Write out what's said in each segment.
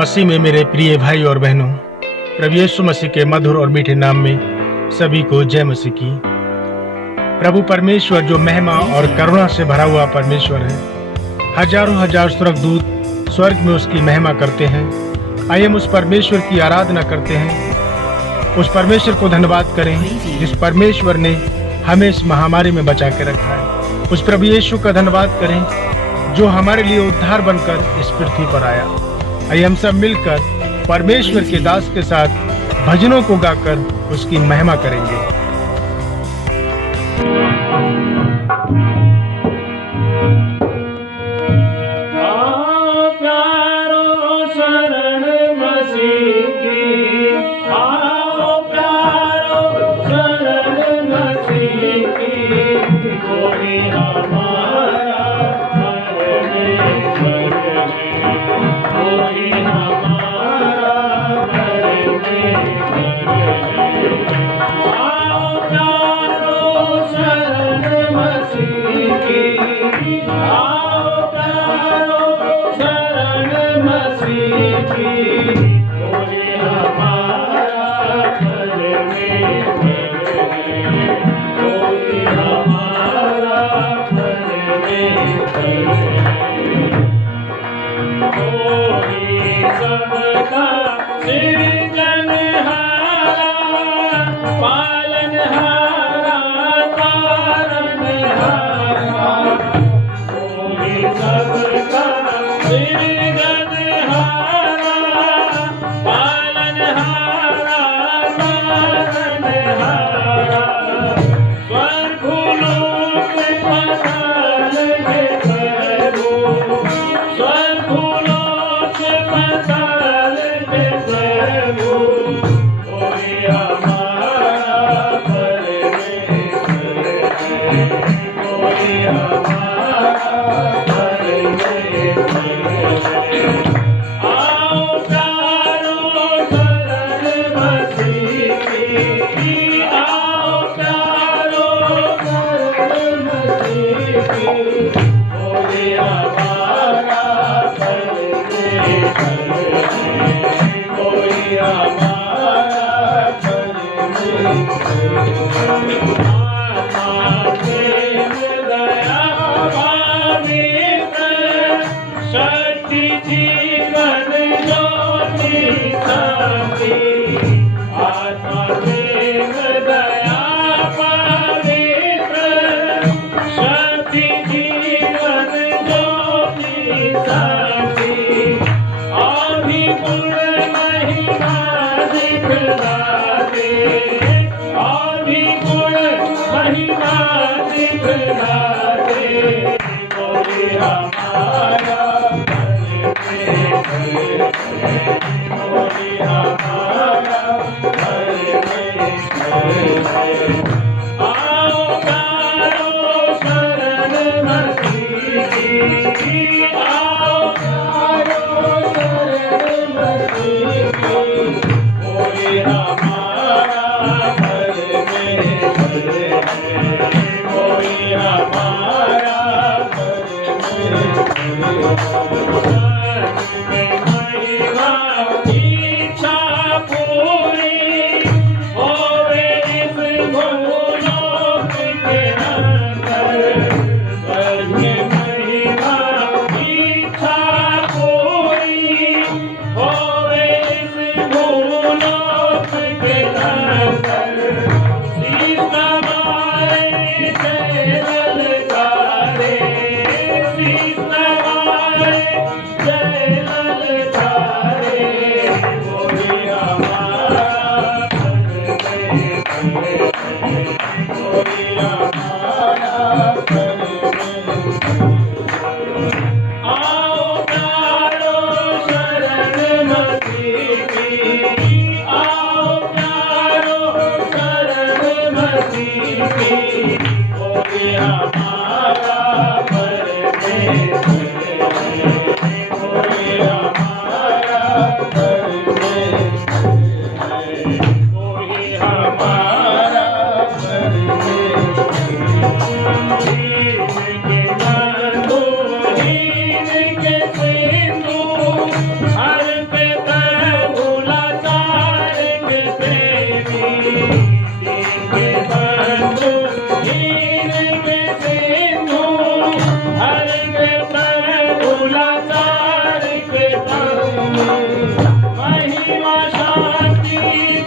मसीह में मेरे प्रिय भाई और बहनों, प्रभु यीशु मसीह के मधुर और मीठे नाम में सभी को जय मसीह की। प्रभु परमेश्वर जो महिमा और करुणा से भरा हुआ परमेश्वर है, हजारों हजार स्वर्गदूत स्वर्ग में उसकी महिमा करते हैं। आइए हम उस परमेश्वर की आराधना करते हैं, उस परमेश्वर को धन्यवाद करें जिस परमेश्वर ने हमें इस महामारी में बचा के रखा है। उस प्रभु यीशु का धन्यवाद करें जो हमारे लिए उद्धार बनकर इस पृथ्वी पर आया। आइए हम सब मिलकर परमेश्वर के दास के साथ भजनों को गाकर उसकी महिमा करेंगे। महिमा शांति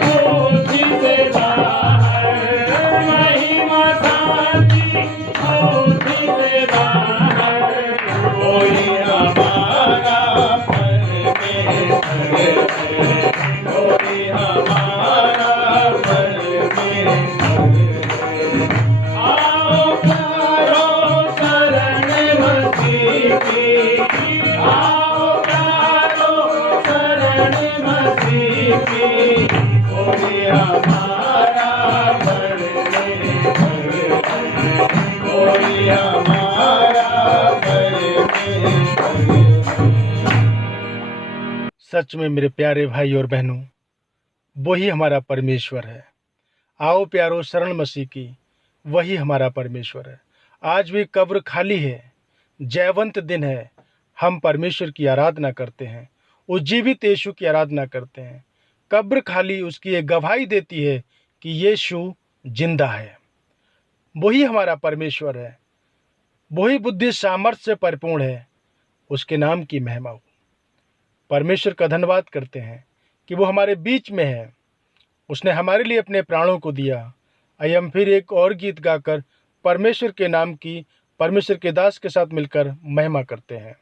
बुद्धि से बाहर, महिमा शांति बुद्धि से बाहर, कोई हमारा परमेश्वर है, कोई हमारा परमेश्वर है। आओ प्यारो शरण मसीह की, आओ प्यारो शरण मसीह की, कोई हमारा परमेश्वर है, कोई हमारा परमेश्वर है। सच में मेरे प्यारे भाई और बहनों, वही हमारा परमेश्वर है। आओ प्यारो शरण मसीह की, वही हमारा परमेश्वर है। आज भी कब्र खाली है, जयवंत दिन है। हम परमेश्वर की आराधना करते हैं, उज्जीवित यीशु की आराधना करते हैं। कब्र खाली उसकी एक गवाही देती है कि यीशु जिंदा है। वही हमारा परमेश्वर है, वही बुद्धि सामर्थ्य से परिपूर्ण है। उसके नाम की महिमा हो। परमेश्वर का धन्यवाद करते हैं कि वो हमारे बीच में है। उसने हमारे लिए अपने प्राणों को दिया। आइए हम फिर एक और गीत गाकर परमेश्वर के नाम की, परमेश्वर के दास के साथ मिलकर महिमा करते हैं।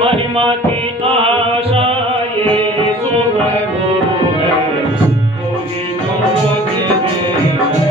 महिमा की आशा यीशु प्रभु है, कोई जोग में रहता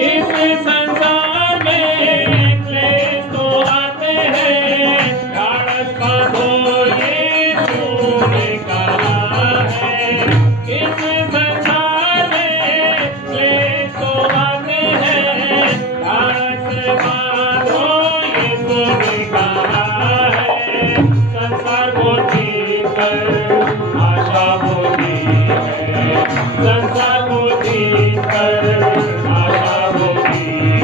इस संसार में क्लेश तो आते हैं, ढाढ़स बांधो यीशु ने कहा है। इस संसार में क्लेश तो आते हैं, ढाढ़स बांधो यीशु ने कहा है। संसार को जीतकर आशा होती है, संसार को जीतकर आशा होती है।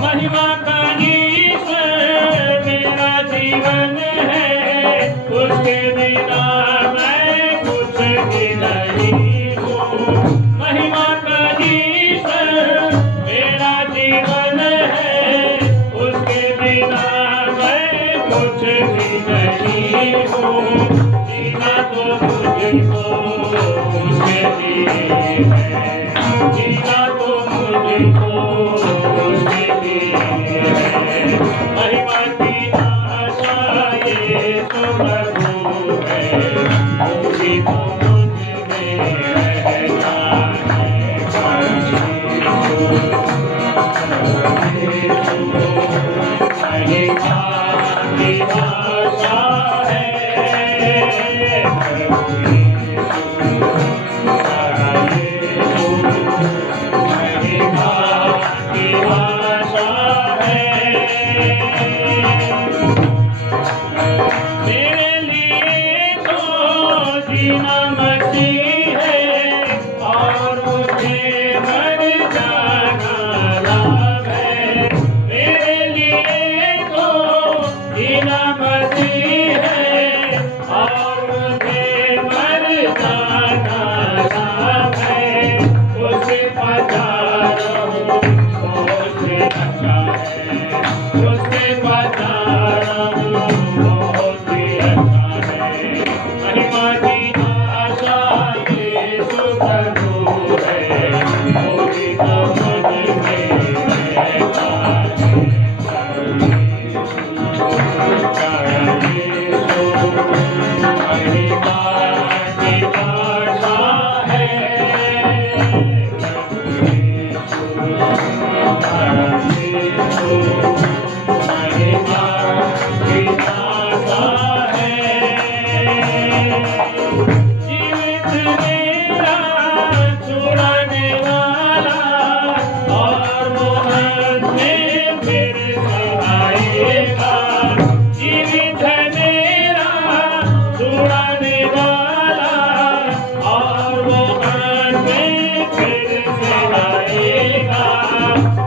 महिमा का ईश्वर मेरा जीवन है, उसके बिना मैं कुछ भी नहीं हूँ। महिमा का ईश्वर मेरा जीवन है, उसके बिना मैं कुछ भी नहीं हूँ। जीना तो मुझको उसके लिए है, जीना तो मुझको उसके लिए है। महिमा की आशा ये तो प्रभु है, वही तो मुझ में रहता है। महिमा की आशा है प्रभु मेरे लिए तो जीना मसीह है, और मुझे मर जाना लाभ है। मेरे लिए तो जीना मसीह है, और मुझे मर जाना लाभ है। उसे पता रहूं बहुत अच्छा है, उसे पता रहूं बहुत अच्छा है। महिमा की आशा यीशु प्रभु है, वही तो मुझ में रहता है। जीवित मेरा छुड़ाने वाला, और वो अंत में फिर से आएगा। जीवित है मेरा छुड़ाने वाला, और वो अंत में फिर से आएगा।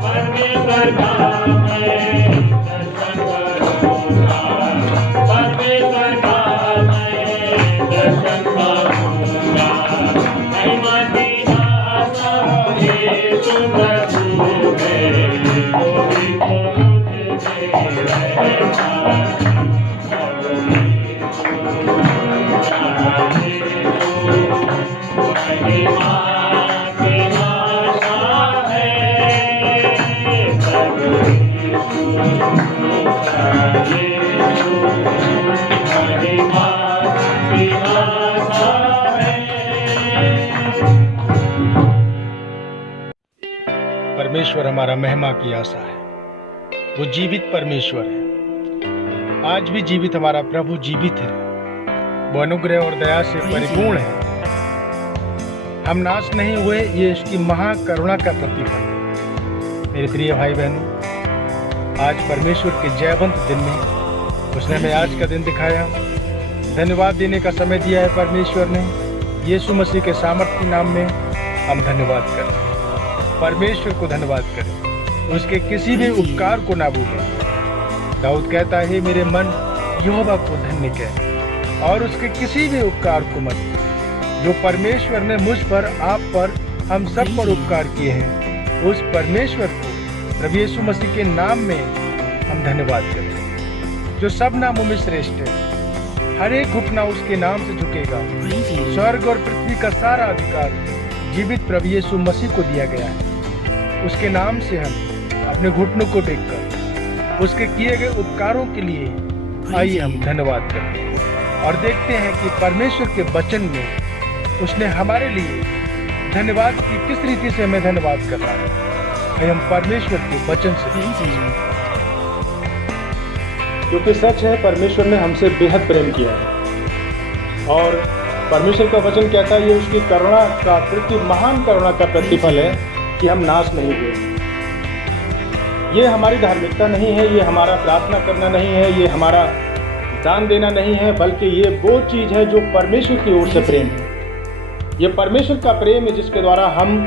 परमेश्वर का मैं दर्शन करूँगा, परमेश्वर का मैं दर्शन करूँगा। महिमा की आशा यीशु प्रभु है, वही तो मुझ में रहता है। महिमा की आशा है प्रभु महिमा की आशा है। परमेश्वर हमारा महिमा की आशा है, वो जीवित परमेश्वर है। आज भी जीवित हमारा प्रभु जीवित है, वो अनुग्रह और दया से परिपूर्ण है। हम नाश नहीं हुए, ये उसकी महाकरुणा का प्रतिफल है। मेरे प्रिय भाई बहनों, आज परमेश्वर के जयवंत दिन में उसने हमें आज का दिन दिखाया। धन्यवाद देने का समय दिया है परमेश्वर ने। यीशु मसीह के सामर्थ्य नाम में हम धन्यवाद करें, परमेश्वर को धन्यवाद करें, उसके किसी भी उपकार को ना भूलें। दाऊद कहता है, मेरे मन यहोवा को धन्य कह, और उसके किसी भी उपकार को मत। जो परमेश्वर ने मुझ पर, आप पर, हम सब पर उपकार किए हैं, उस परमेश्वर को प्रभु यीशु मसीह के नाम में हम धन्यवाद करते हैं, जो सब नामों में श्रेष्ठ है। हर एक घुटना उसके नाम से झुकेगा। स्वर्ग और पृथ्वी का सारा अधिकार जीवित प्रभु यीशु मसीह को दिया गया है। उसके नाम से हम अपने घुटनों को टेककर उसके किए गए उपकारों के लिए आइए हम धन्यवाद करते हैं और देखते हैं कि परमेश्वर के वचन में उसने हमारे लिए धन्यवाद की किस रीति से हमें धन्यवाद करना है। आइए हम परमेश्वर के वचन से, क्योंकि सच है परमेश्वर ने हमसे बेहद प्रेम किया है और परमेश्वर का वचन कहता है ये उसकी करुणा का महान करुणा का प्रतिफल है कि हम नाश नहीं हुए। ये हमारी धार्मिकता नहीं है, ये हमारा प्रार्थना करना नहीं है, ये हमारा दान देना नहीं है, बल्कि ये वो चीज़ है जो परमेश्वर की ओर से प्रेम है। ये परमेश्वर का प्रेम है जिसके द्वारा हम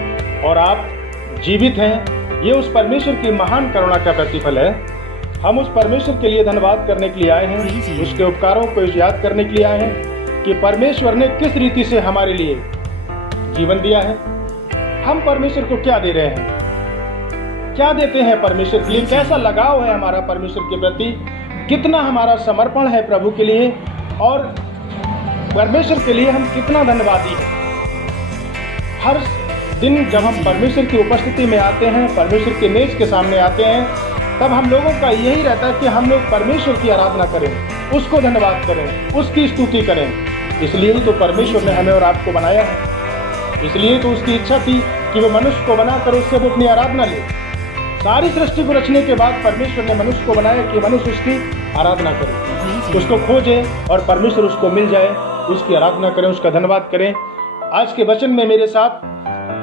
और आप जीवित हैं। ये उस परमेश्वर की महान करुणा का प्रतिफल है। हम उस परमेश्वर के लिए धन्यवाद करने के लिए आए हैं, उसके उपकारों को याद करने के लिए आए हैं कि परमेश्वर ने किस रीति से हमारे लिए जीवन दिया है। हम परमेश्वर को क्या दे रहे हैं, क्या देते हैं परमेश्वर के लिए, कैसा लगाव है हमारा परमेश्वर के प्रति, कितना हमारा समर्पण है प्रभु के लिए, और परमेश्वर के लिए हम कितना धन्यवादी हैं। हर दिन जब हम परमेश्वर की उपस्थिति में आते हैं, परमेश्वर के मेज के सामने आते हैं, तब हम लोगों का यही रहता है कि हम लोग परमेश्वर की आराधना करें, उसको धन्यवाद करें, उसकी स्तुति करें। इसलिए ही तो परमेश्वर ने हमें और आपको बनाया है। इसलिए तो उसकी इच्छा थी कि वो मनुष्य को बनाकर उससे वो अपनी आराधना ले। सारी सृष्टि को रचने के बाद परमेश्वर ने मनुष्य को बनाया कि मनुष्य उसकी आराधना करे, उसको खोजे और परमेश्वर उसको मिल जाए, उसकी आराधना करें, उसका धन्यवाद करें। आज के वचन में मेरे साथ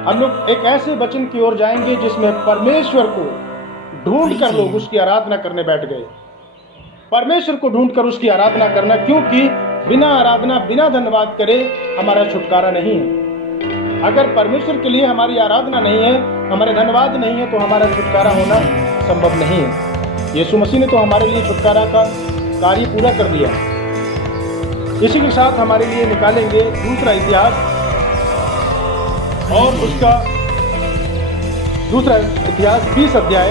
हम लोग एक ऐसे वचन की ओर जाएंगे जिसमें परमेश्वर को ढूंढ कर लोग उसकी आराधना करने बैठ गए। परमेश्वर को ढूंढकर उसकी आराधना करना, क्योंकि बिना आराधना, बिना धन्यवाद करे हमारा छुटकारा नहीं है। अगर परमेश्वर के लिए हमारी आराधना नहीं है, हमारे धन्यवाद नहीं है, तो हमारा छुटकारा होना संभव नहीं है। यीशु मसीह ने तो हमारे लिए छुटकारा का कार्य पूरा कर दिया। इसी के साथ हमारे लिए निकालेंगे दूसरा इतिहास, और उसका दूसरा इतिहास 20 अध्याय,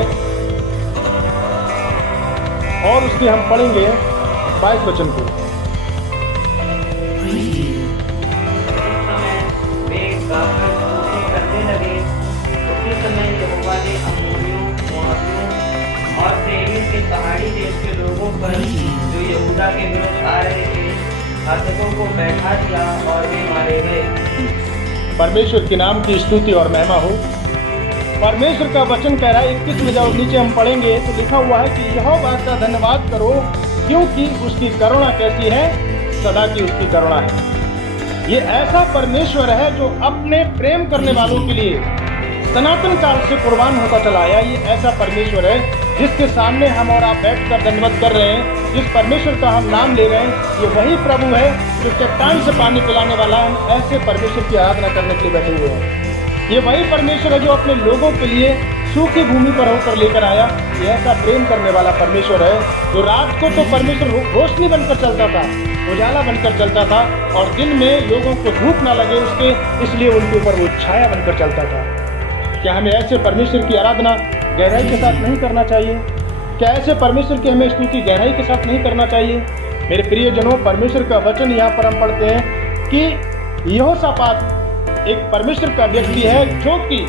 और उसके हम पढ़ेंगे 22 वचन को। करने लगे। उसी समय यहोवा ने अम्मोनियों, मोआबियों और सेईर के पहाड़ी देश के लोगों पर जो यहूदा के विरुद्ध आ रहे थे, घातकों को बैठा दिया और वे मारे गए। परमेश्वर के नाम की स्तुति और महिमा हो। परमेश्वर का वचन कह रहा है 21 में जब नीचे हम पढ़ेंगे तो लिखा हुआ है कि यहोवा का धन्यवाद करो, क्योंकि उसकी करुणा कैसी है, सदा की उसकी करुणा है। ये ऐसा परमेश्वर है जो अपने प्रेम करने वालों के लिए सनातन काल से कुर्बान होता चला आया। ये ऐसा परमेश्वर है जिसके सामने हम और आप बैठकर धन्यवाद कर रहे हैं, जिस परमेश्वर का हम नाम ले रहे हैं। ये वही प्रभु है जो चट्टान से पानी पिलाने वाला है। ऐसे परमेश्वर की आराधना करने के लिए बैठे हुए हैं। ये वही परमेश्वर है जो अपने लोगों के लिए सूखी भूमि पर होकर लेकर आया। ये ऐसा प्रेम करने वाला परमेश्वर है जो रात को तो परमेश्वर रोशनी बनकर चलता था, उजाला बनकर चलता था, और दिन में लोगों को धूप ना लगे उसके, इसलिए उनके ऊपर वो छाया बनकर चलता था। क्या हमें ऐसे परमेश्वर की आराधना गहराई के साथ नहीं करना चाहिए? क्या ऐसे परमेश्वर की हमें स्तुति गहराई के साथ नहीं करना चाहिए? मेरे प्रियजनों, परमेश्वर का वचन यहाँ पर हम पढ़ते हैं कि यहोशापात एक परमेश्वर का व्यक्ति है जो कि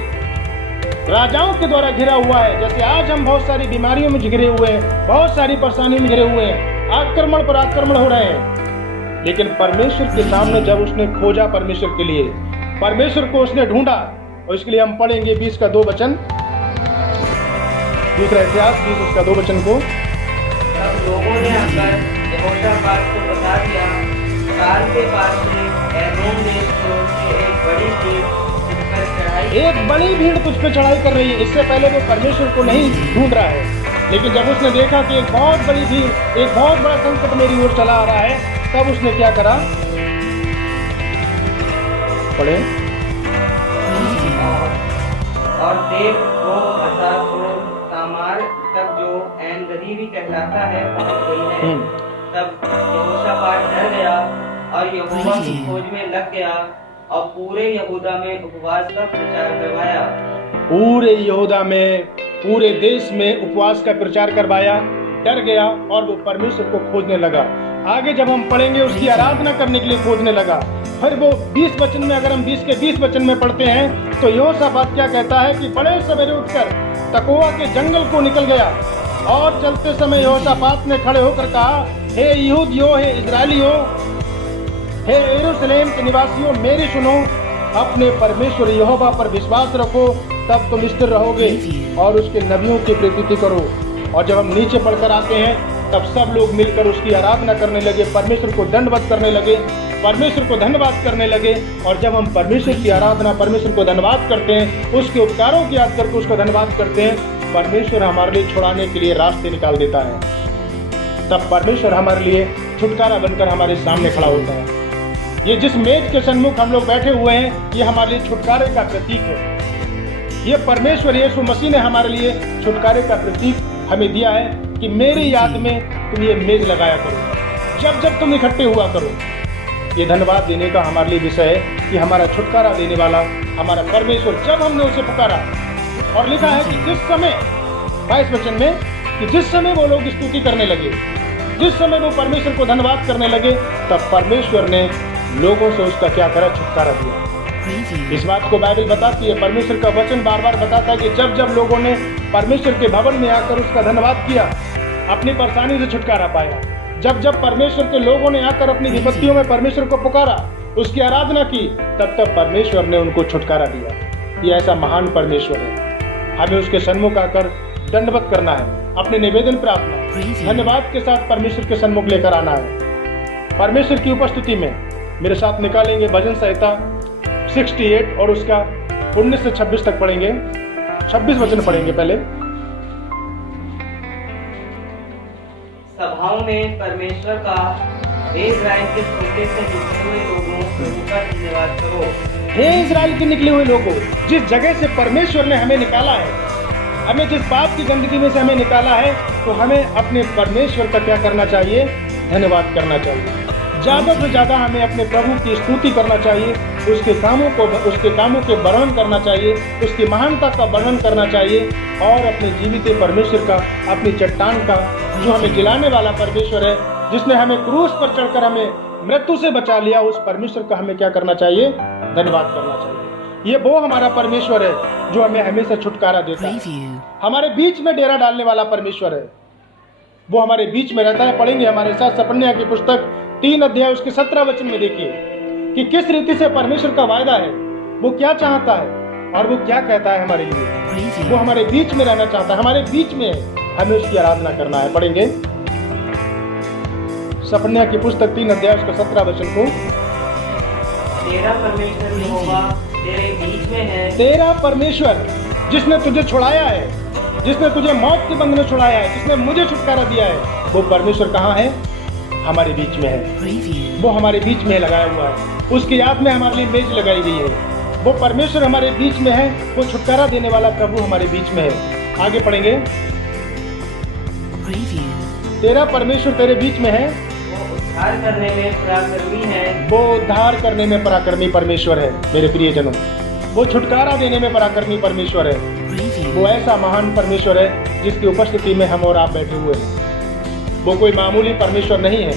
राजाओं के द्वारा घिरा हुआ है। जैसे आज हम बहुत सारी बीमारियों में घिरे हुए हैं, बहुत सारी परेशानियों में घिरे हुए हैं, आक्रमण पर आक्रमण हो रहे हैं, लेकिन परमेश्वर के सामने जब उसने खोजा परमेश्वर के लिए, परमेश्वर को उसने ढूंढा, और इसके लिए हम पढ़ेंगे 20 का 2 वचन, दूसरा इतिहास 20 उसका 2 वचन को। तब लोगों ने आकर यहोशापात को बता दिया, काल के पास से एदोम देश की ओर से एक बड़ी भीड़ तुझ पर चढ़ाई कर रही है। इससे पहले वो परमेश्वर को नहीं ढूंढ रहा है, लेकिन जब उसने देखा कि एक बहुत बड़ी भीड़, एक बहुत बड़ा संकट मेरी ओर चला आ रहा है, तब उसने क्या करा, पढ़े। और देव को हसार को तामार तक जो ऐन गदी भी कहलाता है पहुंच गई है। तब यहोशापात डर गया और यहोवा की खोज में लग गया और पूरे यहूदा में उपवास का प्रचार करवाया। पूरे यहूदा में, पूरे देश में उपवास का प्रचार करवाया। डर गया और वो परमेश्वर को खोजने लगा। आगे जब हम पढ़ेंगे उसकी आराधना करने के लिए खोजने लगा। फिर वो 20 वचन में, अगर हम 20 के 20 वचन में पढ़ते हैं तो यहोशापात क्या कहता है कि बड़े सवेरे उठकर तकोआ के जंगल को निकल गया, और चलते समय यहोशापात ने खड़े होकर कहा, हे यहूदियों, हे इजराइलियों, हे यरूशलेम के निवासियों, मेरी सुनो, अपने परमेश्वर यहोवा पर विश्वास रखो, तब तुम स्थिर रहोगे, और उसके नबियों की प्रतीति करो। और जब हम नीचे पढ़कर आते हैं तब सब लोग मिलकर उसकी आराधना करने लगे, परमेश्वर को दंडवत करने लगे, परमेश्वर को धन्यवाद करने लगे। और जब हम परमेश्वर की आराधना, परमेश्वर को धन्यवाद करते हैं, उसके उपकारों की याद करके उसका धन्यवाद करते हैं, परमेश्वर हमारे लिए छुड़ाने के लिए रास्ते निकाल देता है, तब परमेश्वर हमारे लिए छुटकारा बनकर हमारे सामने खड़ा होता है। ये जिस मेज के सन्मुख हम लोग बैठे हुए हैं, ये हमारे लिए छुटकारे का प्रतीक है। ये परमेश्वर यीशु मसीह ने हमारे लिए छुटकारे का प्रतीक हमें दिया है कि मेरी याद में तुम ये मेज लगाया करो, जब जब तुम इकट्ठे हुआ करो। ये धन्यवाद देने का हमारे लिए विषय है कि हमारा छुटकारा देने वाला हमारा परमेश्वर, जब हमने उसे पुकारा, और लिखा है कि जिस समय 22 वचन में कि जिस समय वो लोग स्तुति करने लगे, जिस समय वो परमेश्वर को धन्यवाद करने लगे, तब परमेश्वर ने लोगों से उसका क्या करा, छुटकारा दिया। इस बात को बाइबल बताती है, परमेश्वर का वचन बार बार बताता है कि जब जब लोगों ने परमेश्वर के भवन में आकर उसका धन्यवाद किया, अपनी परेशानी से छुटकारा पाया। जब जब परमेश्वर के लोगों ने आकर अपनी विपत्तियों में परमेश्वर को पुकारा, उसकी आराधना की, तब तब परमेश्वर ने उनको छुटकारा दिया। ये ऐसा महान परमेश्वर है। हमें उसके सन्मुख आकर दंडवत करना है, अपने निवेदन प्रार्थना धन्यवाद के साथ परमेश्वर के सन्मुख लेकर आना है। परमेश्वर की उपस्थिति में मेरे साथ निकालेंगे भजन संहिता 68 और उसका 19 से 26 तक पढ़ेंगे। 26 वचन पढ़ेंगे पहले। सभाओं में परमेश्वर का हे इस्राएल के टुकड़े से निकले हुए लोगों प्रभु का धन्यवाद करो। हे इस्राएल के निकले हुए लोगों, जिस जगह से परमेश्वर ने हमें निकाला है, हमें जिस पाप की गंदगी में से हमें निकाला है, तो हमें अपने परमेश्वर का क्या करना चाहिए, धन्यवाद करना चाहिए। ज्यादा से ज्यादा हमें अपने प्रभु की स्तुति करना चाहिए, उसके कामों के वर्णन करना चाहिए, उसकी महानता का वर्णन करना चाहिए, और अपने जीवित परमेश्वर का, अपनी चट्टान का, जो हमें जिलाने वाला परमेश्वर है, जिसने हमें क्रूस पर चढ़कर हमें मृत्यु से बचा लिया, उस परमेश्वर का हमें क्या करना चाहिए, धन्यवाद करना चाहिए। ये वो हमारा परमेश्वर है जो हमें हमेशा छुटकारा देता है, हमारे बीच में डेरा डालने वाला परमेश्वर है। वो हमारे बीच में रहता है। पढ़ेंगे हमारे साथ सपन्या की पुस्तक 3 अध्याय उसके 17 वचन में। देखिए कि किस रीति से परमेश्वर का वायदा है, वो क्या चाहता है और वो क्या कहता है हमारे लिए। वो हमारे बीच में रहना चाहता है, हमारे बीच में हमें उसकी आराधना करना है। पढ़ेंगे सपन्या की पुस्तक 3 अध्याय उसका 17 वचन को। तेरा परमेश्वर यहोवा तेरे बीच में है। तेरा परमेश्वर जिसने तुझे छुड़ाया है, जिसने तुझे मौत के बंधन में छुड़ाया है, जिसने मुझे छुटकारा दिया है, वो परमेश्वर कहाँ है, हमारे बीच में है। वो हमारे बीच में लगाया हुआ है, उसकी याद में हमारे लिए मेज लगाई गई है। वो परमेश्वर हमारे बीच में है, वो छुटकारा देने वाला प्रभु हमारे बीच में है। आगे पढ़ेंगे। तेरा परमेश्वर तेरे बीच में है, वो उद्धार करने में पराक्रमी है। वो उद्धार करने में पराक्रमी परमेश्वर है। मेरे प्रियजनों, वो छुटकारा देने में पराक्रमी परमेश्वर है। वो ऐसा महान परमेश्वर है जिसकी उपस्थिति में हम और आप बैठे हुए हैं। वो कोई मामूली परमेश्वर नहीं है,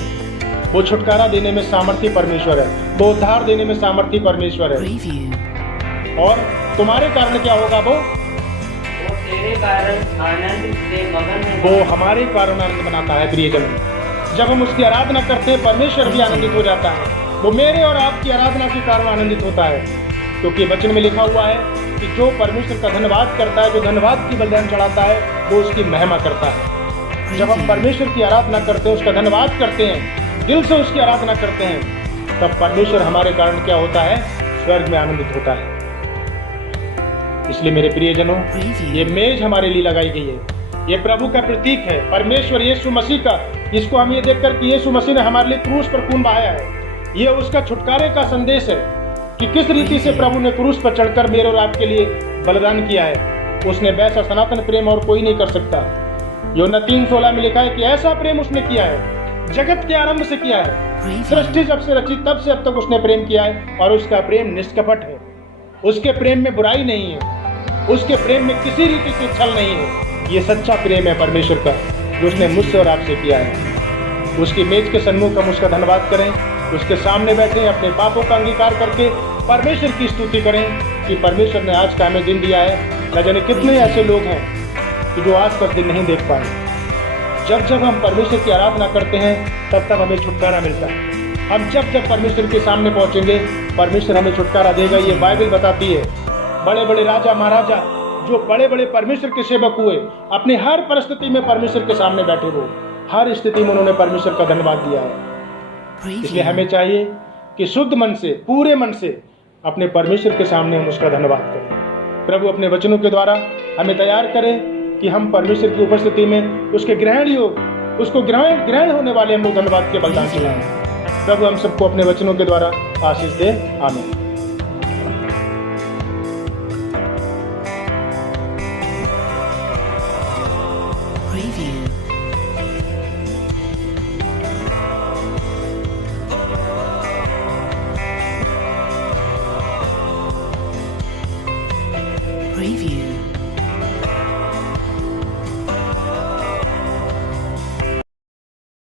वो छुटकारा देने में सामर्थी परमेश्वर है, वो उद्धार देने में सामर्थी परमेश्वर है। और तुम्हारे कारण क्या होगा, वो तेरे कारण आनंद से मगन है। वो हमारे कारण आनंद बनाता है। प्रियजन, जब हम उसकी आराधना करते हैं, परमेश्वर भी आनंदित हो जाता है। वो मेरे और आपकी आराधना के कारण आनंदित होता है, क्योंकि वचन में लिखा हुआ है कि जो परमेश्वर का धन्यवाद करता है, जो धन्यवाद की बलिदान चढ़ाता है, वो उसकी महिमा करता है। जब हम परमेश्वर की आराधना करते हैं, उसका धन्यवाद करते हैं, दिल से उसकी आराधना करते हैं, तब परमेश्वर हमारे कारण क्या होता है, स्वर्ग में आनंदित होता है। इसलिए मेरे प्रियजनों, ये मेज हमारे लिए लगाई गई है, ये प्रभु का प्रतीक है, परमेश्वर यीशु मसीह का, जिसको हम ये देखकर कि यीशु मसीह ने हमारे लिए क्रूस पर खून बहाया है। ये उसका छुटकारे का संदेश है कि किस रीति से प्रभु ने क्रूस पर चढ़कर मेरे और आपके लिए बलिदान किया है। उसने वैसा सनातन प्रेम और कोई नहीं कर सकता। यूहन्ना 3:16 में लिखा है कि ऐसा प्रेम उसने किया है, जगत के आरंभ से किया है, सृष्टि जब से रची तब से अब तक उसने प्रेम किया है, और उसका प्रेम निष्कपट है। उसके प्रेम में बुराई नहीं है, उसके प्रेम में किसी रीति से छल नहीं है। ये सच्चा प्रेम है परमेश्वर का, जो उसने मुझसे और आपसे किया है। उसकी मेज के सन्मुख हम उसका धन्यवाद करें, उसके सामने बैठे अपने पापों का अंगीकार करके परमेश्वर की स्तुति करें कि परमेश्वर ने आज का हमें दिन दिया है। न जाने कितने ऐसे लोग हैं कि जो आज तक दिन नहीं देख पाए। जब जब हम परमेश्वर की आराधना करते हैं, तब तब हमें छुटकारा मिलता है। हम जब जब परमेश्वर के सामने पहुंचेंगे, परमेश्वर हमें छुटकारा देगा। ये बाइबल बताती है। बड़े बड़े राजा महाराजा, जो बड़े बड़े परमेश्वर के सेवक हुए, अपनी हर परिस्थिति में परमेश्वर के सामने बैठे हो, हर स्थिति में उन्होंने परमेश्वर का धन्यवाद दिया है। इसलिए हमें चाहिए कि शुद्ध मन से, पूरे मन से अपने परमेश्वर के सामने हम उसका धन्यवाद करें। प्रभु अपने वचनों के द्वारा हमें तैयार करें कि हम परमेश्वर की उपस्थिति में उसके ग्रहण योग, उसको ग्रहण होने वाले हम लोग धन्यवाद के बलिदान चढ़ाएं। प्रभु हम सबको अपने वचनों के द्वारा आशीष दे। आमीन।